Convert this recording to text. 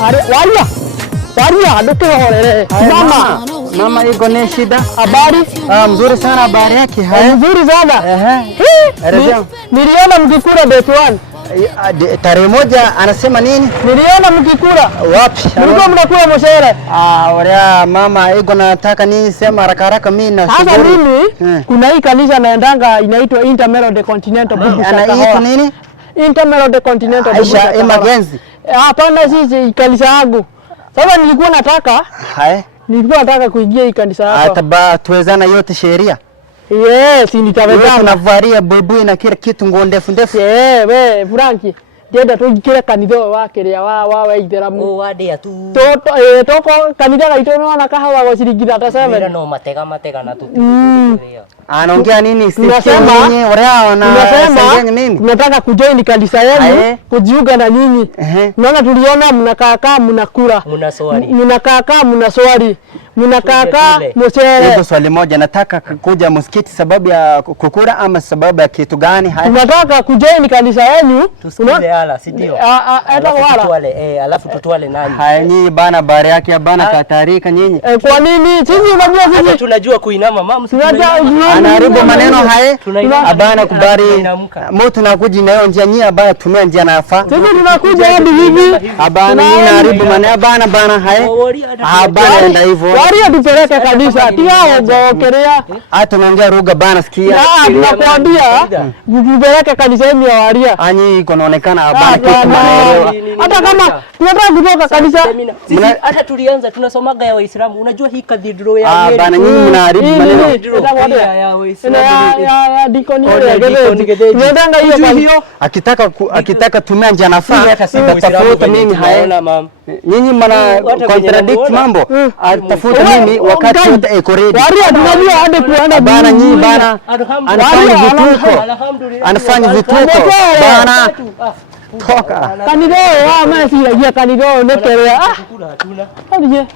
Waria nduke horere. Mama iko na shida. Habari? Mzuri sana, habari yake. Mzuri sana. Niliona mkikula date 1. Tarehe moja anasema nini? Niliona mkikula. Wapi? Mlikuwa mnakula mshahara. Orea mama iko nataka nini sema haraka mimi na shughuli. Sasa mimi kuna hii kanisa naendanga inaitwa Intermelody Continental Bubu Shaka. Anaitwa nini? Intermelody Continental Bubu Shaka. Emergency. Hapana, sisi kanisa yangu. Sasa nilikuwa nataka kuingia hii kanisa yako. Ataba tuwezana yote sheria. Yes, nitawezana. Tunavalia bubu na kila kitu nguo ndefu. We Franki. Jeda tugikira kanitha wake ria wa Itheramu. Wadia tu. Toko kanitha gaitona na kahawa go ciringi 37. No matega na tu. Anaongea nini? Tunasema mimi. Tunataka kujoin kanisa yenu, kujiunga na nyinyi. Naona tuliona mnakaa mnakula. Mnakaa mnaswali. Mnakaa mshere. Hizo swali moja, nataka kuja msikiti sababu ya kukura ama sababu ya kitu gani? Tunataka kujoin kanisa yenu. Tusikile hala, si ndio? Alafu tutuale nani? Nyinyi bana bari yake bana katarika nyinyi. Kwa nini? Sisi unajua sisi tunajua kuinama mama. Anaharibu maneno haya. Abana kubari. Mtu nakuja nayo njia nyinyi abana tumia njia nafaa. Sisi tunakuja hadi hivi. Abana nyinyi anaharibu maneno bana haya. Abana enda hivyo. Waria tupeleke kanisa. Tia ngokerea. Hata tunaongea lugha bana sikia. Tunakwambia tupeleke kanisa yenu ya Waria. Anyi iko naonekana abana kitu maelewa. Hata kama tunataka kutoka kanisa. Sisi hata tulianza tunasomaga ya Waislamu. Unajua hii cathedral ya bana nyinyi mnaharibu maneno. Ya Waislamu. Ya dikoni ile. Tunataka hiyo akitaka tumia njia nafaa. Tafuta mimi haya. Nyinyi mna contradict mambo. Tafuta mimi wakati wote iko ready. Waria tunajua hadi kuenda bana nyinyi bana. Anafanya vituko. Bana. Toka. Kanidho mama siragia kanidho nekerea. Hadi je.